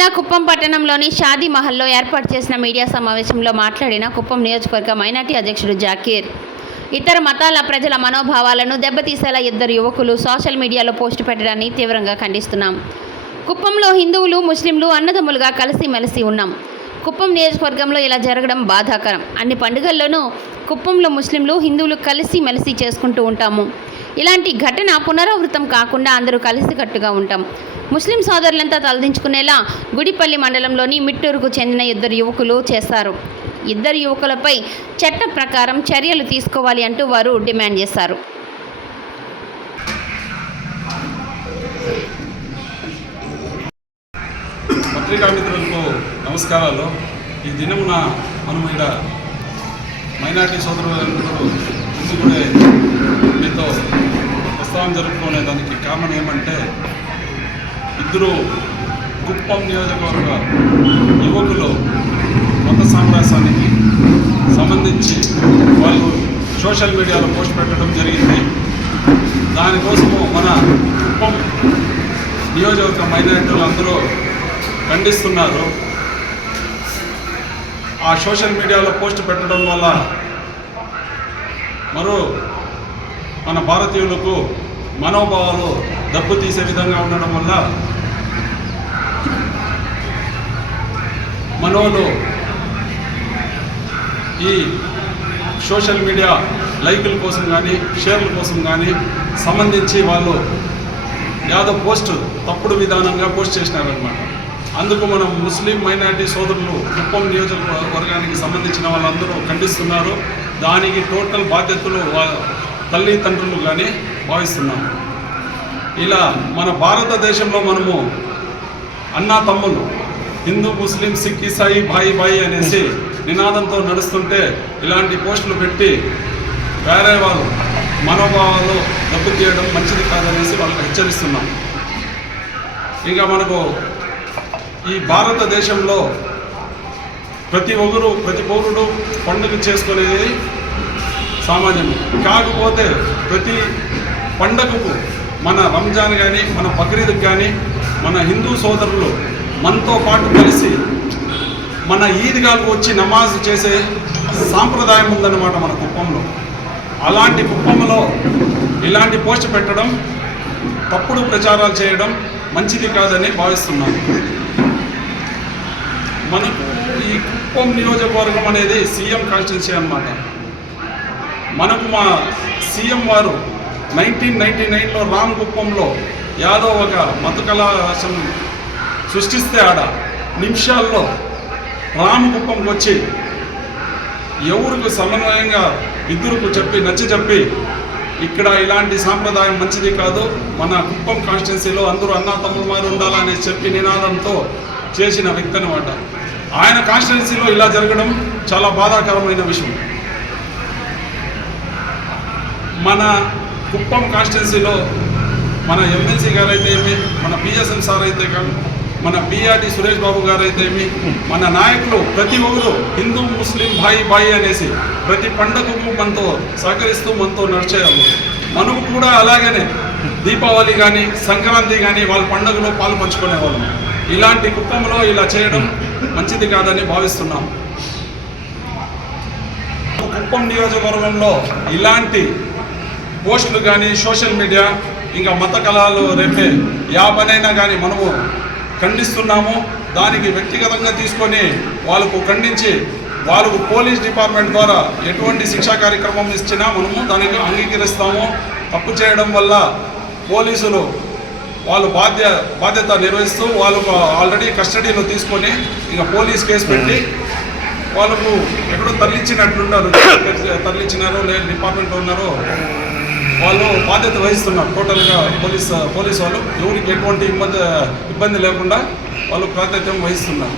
జిల్లా కుప్పం పట్టణంలోని షాదీ మహల్లో ఏర్పాటు చేసిన మీడియా సమావేశంలో మాట్లాడిన కుప్పం నియోజకవర్గ మైనార్టీ అధ్యక్షుడు జాకీర్ ఇతర మతాల ప్రజల మనోభావాలను దెబ్బతీసేలా ఇద్దరు యువకులు సోషల్ మీడియాలో పోస్టు పెట్టడాన్ని తీవ్రంగా ఖండిస్తున్నాం. కుప్పంలో హిందువులు ముస్లింలు అన్నదమ్ములుగా కలిసిమెలిసి ఉన్నాం. కుప్పం నియోజకవర్గంలో ఇలా జరగడం బాధాకరం. అన్ని పండుగల్లోనూ కుప్పంలో ముస్లింలు హిందువులు కలిసిమెలిసి చేసుకుంటూ ఉంటాము. ఇలాంటి ఘటన పునరావృతం కాకుండా అందరూ కలిసికట్టుగా ఉంటాం. ముస్లిం సోదరులంతా తలదించుకునేలా గుడిపల్లి మండలంలోని మిట్టూరుకు చెందిన ఇద్దరు యువకులు చేశారు. ఇద్దరు యువకులపై చట్ట ప్రకారం చర్యలు తీసుకోవాలి అంటూ వారు డిమాండ్ చేశారు. పత్రికా మిత్రులకు నమస్కారాలు. ఈ దినమున మనం ఇక్కడ మైనార్టీ సోదరులందరూ కూడా మీతో ప్రస్తావన జరుపుకునే దానికి కారణం ఏమంటే, ఇద్దరు కుప్పం నియోజకవర్గ యువకులు మత సామ్రాజ్యానికి సంబంధించి వాళ్ళు సోషల్ మీడియాలో పోస్ట్ పెట్టడం జరిగింది. దానికోసము మన కుప్పం నియోజకవర్గ మైనార్టీలు అందరూ ఖండిస్తున్నారు. ఆ సోషల్ మీడియాలో పోస్ట్ పెట్టడం వల్ల మన భారతీయులకు మనోభావాలు దెబ్బతీసే విధంగా ఉండడం వల్ల మనోలు ఈ సోషల్ మీడియా లైకుల కోసం కానీ షేర్ల కోసం కానీ సంబంధించి వాళ్ళు యాదో పోస్ట్ తప్పుడు విధానంగా పోస్ట్ చేసినారనమాట. అందుకు మనం ముస్లిం మైనార్టీ సోదరులు కుప్పం నియోజకవర్గానికి సంబంధించిన వాళ్ళందరూ ఖండిస్తున్నారు. దానికి టోటల్ బాధ్యతలు తల్లిదండ్రులు కానీ భావిస్తున్నాము. ఇలా మన భారతదేశంలో మనము అన్నా తమ్ముళ్ళు హిందూ ముస్లిం సిక్ ఇసాయి భాయి భాయి అనేసి నినాదంతో నడుస్తుంటే ఇలాంటి పోస్టులు పెట్టి వేరే వాళ్ళు మనోభావాలు దెబ్బతీయడం మంచిది కాదనేసి వాళ్ళకి హెచ్చరిస్తున్నాం. ఇంకా మనకు ఈ భారతదేశంలో ప్రతి పౌరుడు పండుగ చేసుకునేది సామాన్యం. కాకపోతే ప్రతి పండుగకు మన రంజాన్ కానీ మన బక్రీద్కి కానీ మన హిందూ సోదరులు మనతో పాటు కలిసి మన ఈద్గాలకు వచ్చి నమాజ్ చేసే సాంప్రదాయం ఉందన్నమాట మన కుప్పంలో. అలాంటి కుప్పంలో ఇలాంటి పోస్ట్ పెట్టడం, తప్పుడు ప్రచారాలు చేయడం మంచిది కాదని భావిస్తున్నాం. మనకు ఈ కుప్పం నియోజకవర్గం అనేది సీఎం కాన్స్టిట్యున్సీ అన్నమాట. మనకు మా సీఎం వారు 1999లో రామ్ కుప్పంలో యాదో ఒక మత కళాశాల సృష్టిస్తే ఆడ నిమిషాల్లో రామ్ కుప్పంకి వచ్చి ఎవరికి సమన్వయంగా ఇద్దరుకు నచ్చ చెప్పి ఇక్కడ ఇలాంటి సాంప్రదాయం మంచిది కాదు, మన కుప్పం కాన్స్టిట్యున్సీలో అందరూ అన్నా తమ్ముడు ఉండాలని చెప్పి నినాదంతో చేసిన వ్యక్తి అన్నమాట. ఆయన కాన్స్టిట్యున్సీలో ఇలా జరగడం చాలా బాధాకరమైన విషయం. మన కుప్పం కాన్స్టిట్యున్సీలో మన ఎమ్మెల్సీ గారు అయితే ఏమి, మన పిఎస్ఎం సార్ అయితే కానీ, మన బిఆర్డి సురేష్ బాబు గారు అయితే ఏమి, మన నాయకులు ప్రతి ఒక్కరు హిందూ ముస్లిం భాయి భాయి అనేసి ప్రతి పండుగకు మనతో సహకరిస్తూ మనతో నడిచేవాళ్ళు. మనకు కూడా అలాగనే దీపావళి కానీ సంక్రాంతి కానీ వాళ్ళ పండుగలో పాలు పంచుకునేవాళ్ళం. ఇలాంటి కుప్పంలో ఇలా చేయడం మంచిది కాదని భావిస్తున్నాం. కుప్పం నియోజకవర్గంలో ఇలాంటి పోస్టులు కానీ సోషల్ మీడియా ఇంకా మత కళాలు రేపే పనైనా కానీ మనము ఖండిస్తున్నాము. దానికి వ్యక్తిగతంగా తీసుకొని వాళ్ళకు ఖండించి వాళ్ళకు పోలీస్ డిపార్ట్మెంట్ ద్వారా ఎటువంటి శిక్షా కార్యక్రమం ఇచ్చినా మనము దానికి అంగీకరిస్తాము. తప్పు చేయడం వల్ల పోలీసులు వాళ్ళు బాధ్యత నిర్వహిస్తూ వాళ్ళకు ఆల్రెడీ కస్టడీలో తీసుకొని ఇంకా పోలీస్ కేసు పెట్టి వాళ్ళకు ఎక్కడో తరలించినారో లేదా డిపార్ట్మెంట్లో ఉన్నారో వాళ్ళు బాధ్యత వహిస్తున్నారు. టోటల్గా పోలీస్ వాళ్ళు ఎవరికి ఎటువంటి ఇబ్బంది లేకుండా వాళ్ళు ప్రాతినిధ్యం వహిస్తున్నారు.